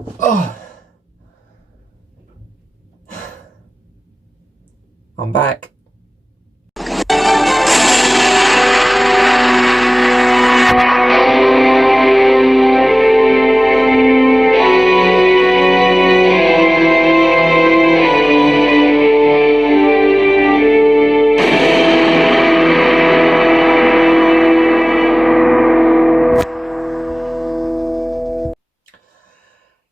Oh, I'm back.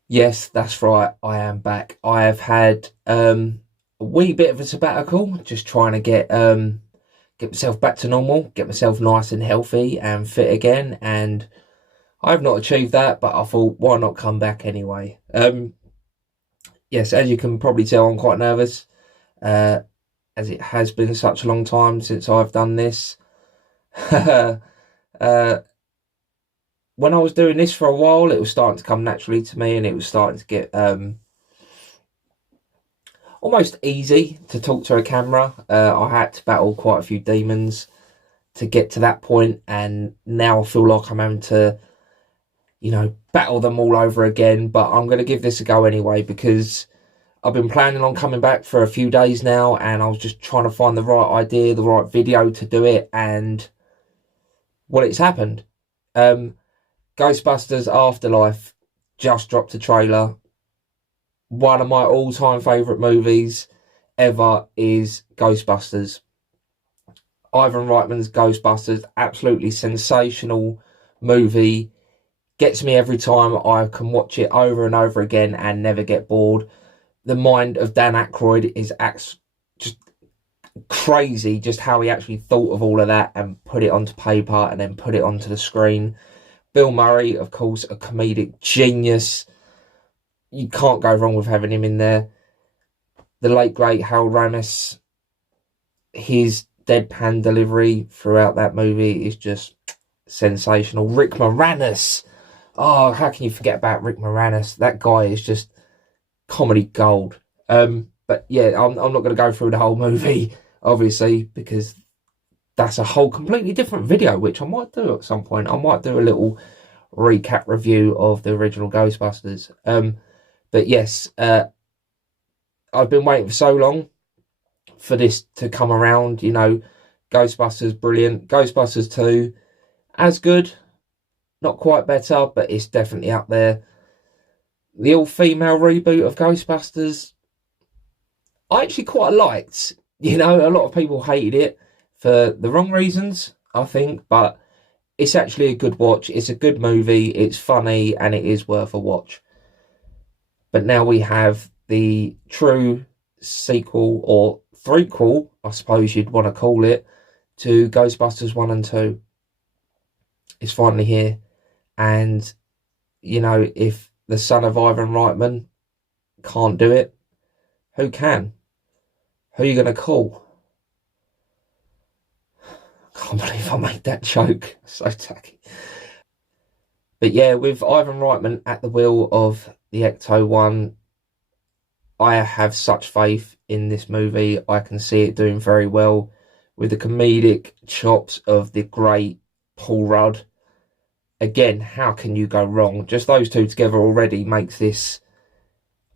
Yes, that's right. I am back. I have had a wee bit of a sabbatical, just trying to get myself back to normal, get myself nice and healthy and fit again. And I have not achieved that, but I thought, why not come back anyway? Yes, as you can probably tell, I'm quite nervous, uh, as it has been such a long time since I've done this. uh, when I was doing this for a while, it was starting to come naturally to me, and it was starting to get almost easy to talk to a camera. I had to battle quite a few demons to get to that point, and now I feel like I'm having to, battle them all over again. But I'm going to give this a go anyway, because I've been planning on coming back for a few days now, and I was just trying to find the right idea, the right video to do it, and well, it's happened. Ghostbusters Afterlife just dropped a trailer. One of my all-time favourite movies ever is Ghostbusters. Ivan Reitman's Ghostbusters, absolutely sensational movie. Gets me every time. I can watch it over and over again and never get bored. The mind of Dan Aykroyd is just crazy, just how he actually thought of all of that and put it onto paper and then put it onto the screen. Bill Murray, of course, a comedic genius. You can't go wrong with having him in there. The late, great Harold Ramis, his deadpan delivery throughout that movie is just sensational. Rick Moranis. Oh, how can you forget about Rick Moranis? That guy is just comedy gold. But yeah, I'm not going to go through the whole movie, obviously, because that's a whole completely different video, which I might do at some point. I might do a little recap review of the original Ghostbusters. But yes, I've been waiting for so long for this to come around. Ghostbusters, brilliant. Ghostbusters 2, as good. Not quite better, but it's definitely up there. The all-female reboot of Ghostbusters, I actually quite liked. A lot of people hated it for the wrong reasons, I think, but it's actually a good watch. It's a good movie, it's funny, and it is worth a watch. But now we have the true sequel, or threequel, I suppose you'd want to call it, to Ghostbusters 1 and 2. It's finally here. And, if the son of Ivan Reitman can't do it, who can? Who are you going to call? Can't believe I made that joke. So tacky. But yeah, with Ivan Reitman at the wheel of the Ecto-1, I have such faith in this movie. I can see it doing very well with the comedic chops of the great Paul Rudd. Again, how can you go wrong? Just those two together already makes this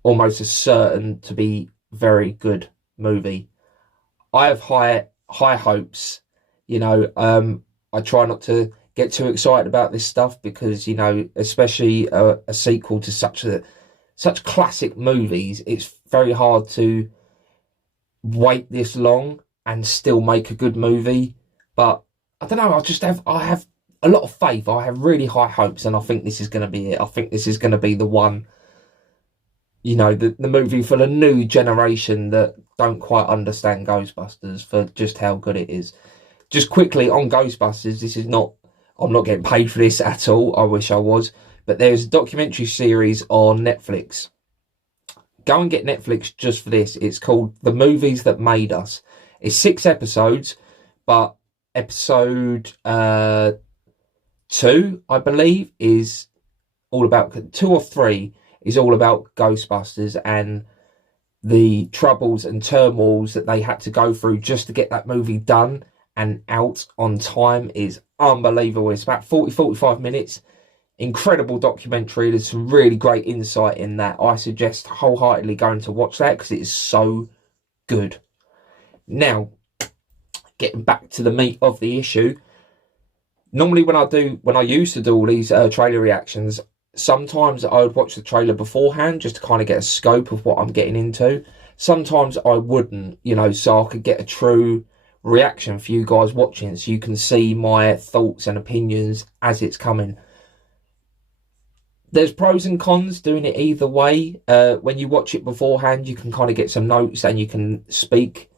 almost as certain to be very good movie. I have high hopes. I try not to get too excited about this stuff because, especially a sequel to such classic movies, it's very hard to wait this long and still make a good movie. But I don't know, I have a lot of faith. I have really high hopes, and I think this is going to be it. I think this is going to be the one, the movie for the new generation that don't quite understand Ghostbusters for just how good it is. Just quickly on Ghostbusters, I'm not getting paid for this at all. I wish I was. But there's a documentary series on Netflix. Go and get Netflix just for this. It's called The Movies That Made Us. It's 6 episodes, but episode 2, I believe, is all about, 2 or 3 is all about Ghostbusters and the troubles and turmoils that they had to go through just to get that movie done and out on time. Is unbelievable. It's about 45 minutes. incredible documentary. There's some really great insight in that. I suggest wholeheartedly going to watch that because it is so good. Now, getting back to the meat of the issue. Normally when I used to do all these trailer reactions, sometimes I would watch the trailer beforehand just to kind of get a scope of what I'm getting into. Sometimes I wouldn't, so I could get a true reaction for you guys watching, so you can see my thoughts and opinions as it's coming. There's pros and cons doing it either way. When you watch it beforehand, you can kind of get some notes and you can speak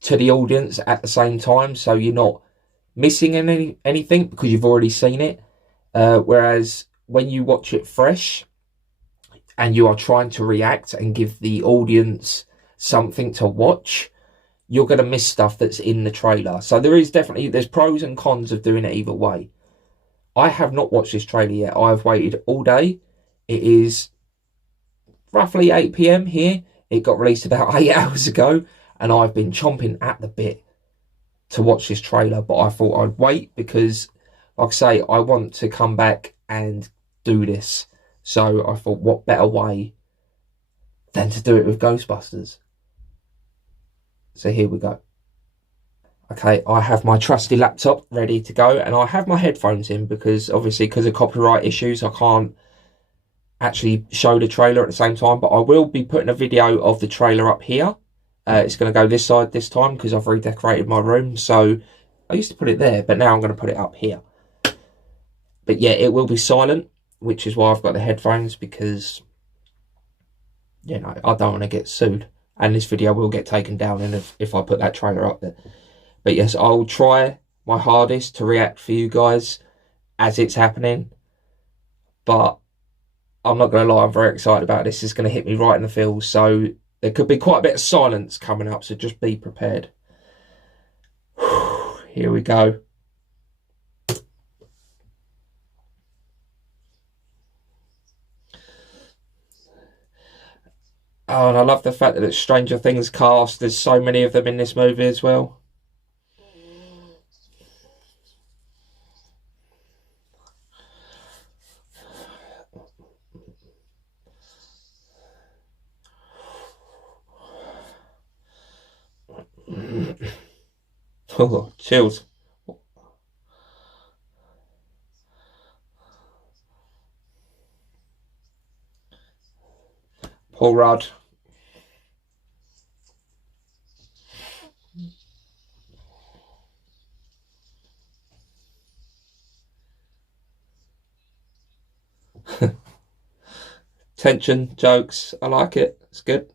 to the audience at the same time, so you're not missing anything because you've already seen it. Whereas when you watch it fresh and you are trying to react and give the audience something to watch, you're going to miss stuff that's in the trailer. So there's pros and cons of doing it either way. I have not watched this trailer yet. I've waited all day. It is roughly 8 p.m. here. It got released about 8 hours ago, and I've been chomping at the bit to watch this trailer, but I thought I'd wait because, like I say, I want to come back and do this. So I thought, what better way than to do it with Ghostbusters? So here we go. Okay, I have my trusty laptop ready to go, and I have my headphones in because, obviously, because of copyright issues, I can't actually show the trailer at the same time, but I will be putting a video of the trailer up here. It's going to go this side this time because I've redecorated my room. So I used to put it there, but now I'm going to put it up here. But yeah, it will be silent, which is why I've got the headphones, because, I don't want to get sued. And this video will get taken down if I put that trailer up there. But yes, I'll try my hardest to react for you guys as it's happening. But I'm not going to lie, I'm very excited about this. It's going to hit me right in the feels. So there could be quite a bit of silence coming up, so just be prepared. Here we go. Oh, and I love the fact that it's Stranger Things cast. There's so many of them in this movie as well. Oh, chills. Paul Rudd. Tension, jokes. I like it. It's good.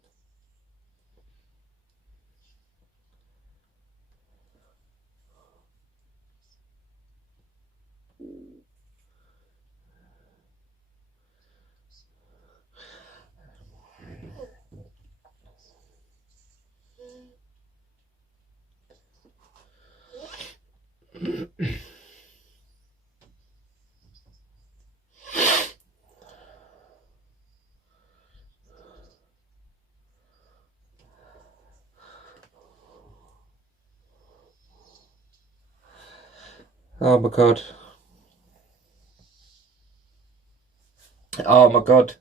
Oh my god. Oh my god.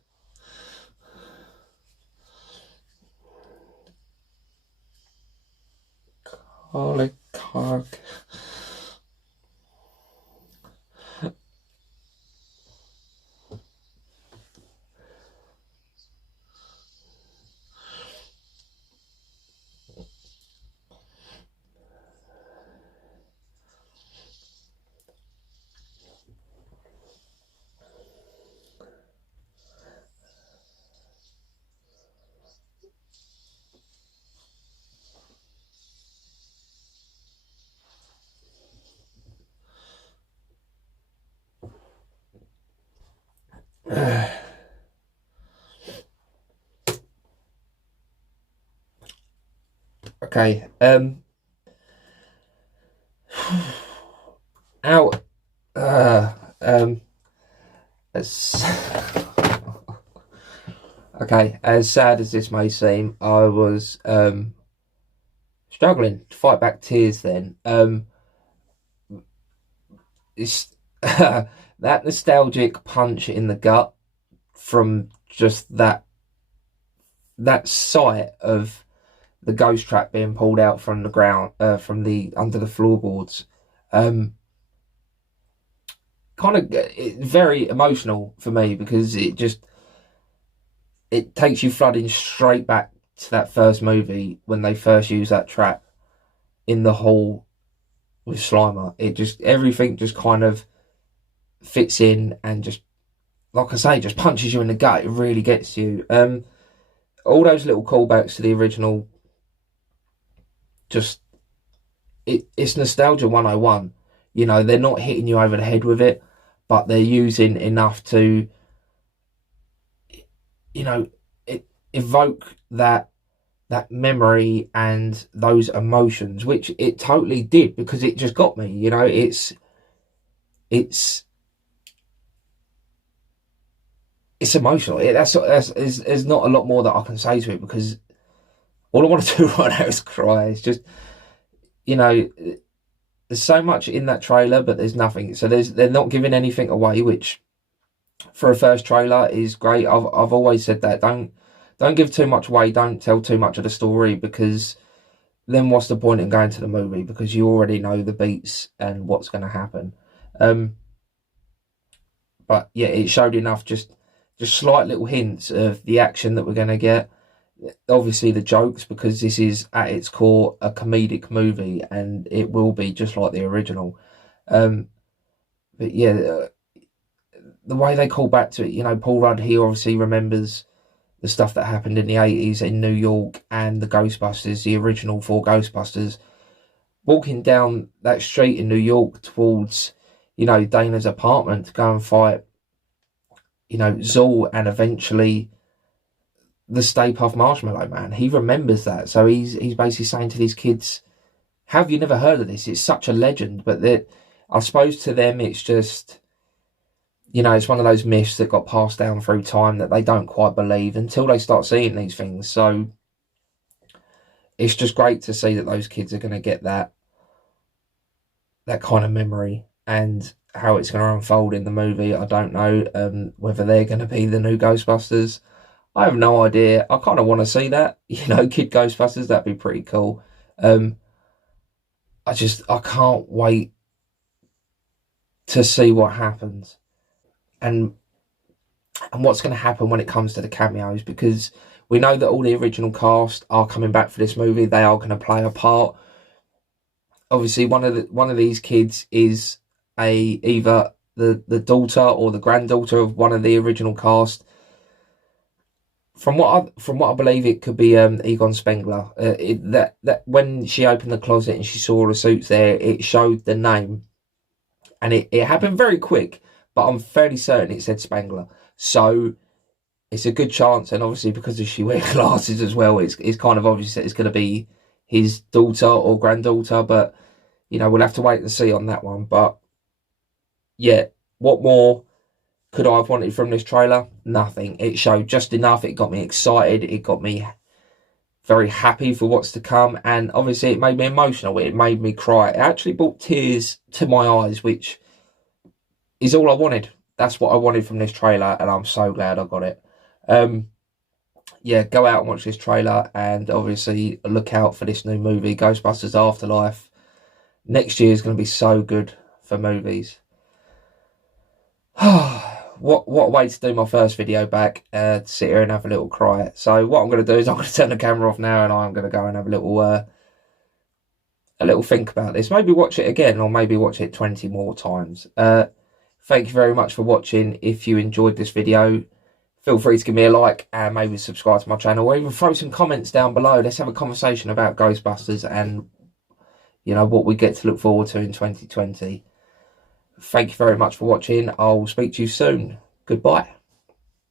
Holy cock. Okay, out, as, okay, as sad as this may seem, I was, struggling to fight back tears then. It's, that nostalgic punch in the gut from just that sight of the ghost trap being pulled out from the ground, from the under the floorboards. Kind of very emotional for me, because it takes you flooding straight back to that first movie when they first used that trap in the hall with Slimer. It just, everything just kind of fits in, and just, like I say, just punches you in the gut. It really gets you. All those little callbacks to the original, just, it's nostalgia 101. You know, they're not hitting you over the head with it, but they're using enough to, you know, evoke that memory and those emotions, which it totally did, because it just got me. You know, it's emotional. There's not a lot more that I can say to it, because all I want to do right now is cry. It's just, you know, there's so much in that trailer, but there's nothing. So they're not giving anything away, which for a first trailer is great. I've always said that. Don't give too much away. Don't tell too much of the story, because then what's the point in going to the movie? Because you already know the beats and what's going to happen. But yeah, it showed enough, just slight little hints of the action that we're going to get. Obviously the jokes, because this is at its core a comedic movie, and it will be just like the original. But yeah, the way they call back to it, you know, Paul Rudd, he obviously remembers the stuff that happened in the 80s in New York, and the Ghostbusters, the original 4 Ghostbusters, walking down that street in New York towards, you know, Dana's apartment to go and fight, you know, Zool, and eventually the Stay Puft Marshmallow Man. He remembers that. So he's basically saying to these kids, have you never heard of this? It's such a legend. But that, I suppose to them, it's just, you know, it's one of those myths that got passed down through time that they don't quite believe until they start seeing these things. So it's just great to see that those kids are going to get that kind of memory, and how it's going to unfold in the movie. I don't know whether they're going to be the new Ghostbusters. I have no idea. I kind of want to see that, you know, kid Ghostbusters. That'd be pretty cool. I can't wait to see what happens, and what's going to happen when it comes to the cameos, because we know that all the original cast are coming back for this movie. They are going to play a part. Obviously, one of these kids is either the daughter or the granddaughter of one of the original cast. From what I believe, it could be Egon Spengler. That when she opened the closet and she saw the suits there, it showed the name, and it happened very quick. But I'm fairly certain it said Spengler. So it's a good chance, and obviously because she wears glasses as well, it's kind of obvious that it's going to be his daughter or granddaughter. But you know, we'll have to wait and see on that one. But yeah, what more could I have wanted from this trailer? Nothing. It showed just enough. It got me excited. It got me very happy for what's to come. And obviously it made me emotional. It made me cry. It actually brought tears to my eyes, which is all I wanted. That's what I wanted from this trailer, and I'm so glad I got it. Yeah, go out and watch this trailer, and obviously look out for this new movie, Ghostbusters Afterlife. Next year is going to be so good for movies. What a way to do my first video back, to sit here and have a little cry. So what I'm going to do is I'm going to turn the camera off now, and I'm going to go and have a little think about this. Maybe watch it again, or maybe watch it 20 more times. Thank you very much for watching. If you enjoyed this video, feel free to give me a like, and maybe subscribe to my channel, or even throw some comments down below. Let's have a conversation about Ghostbusters and, you know, what we get to look forward to in 2020. Thank you very much for watching. I'll speak to you soon. Goodbye.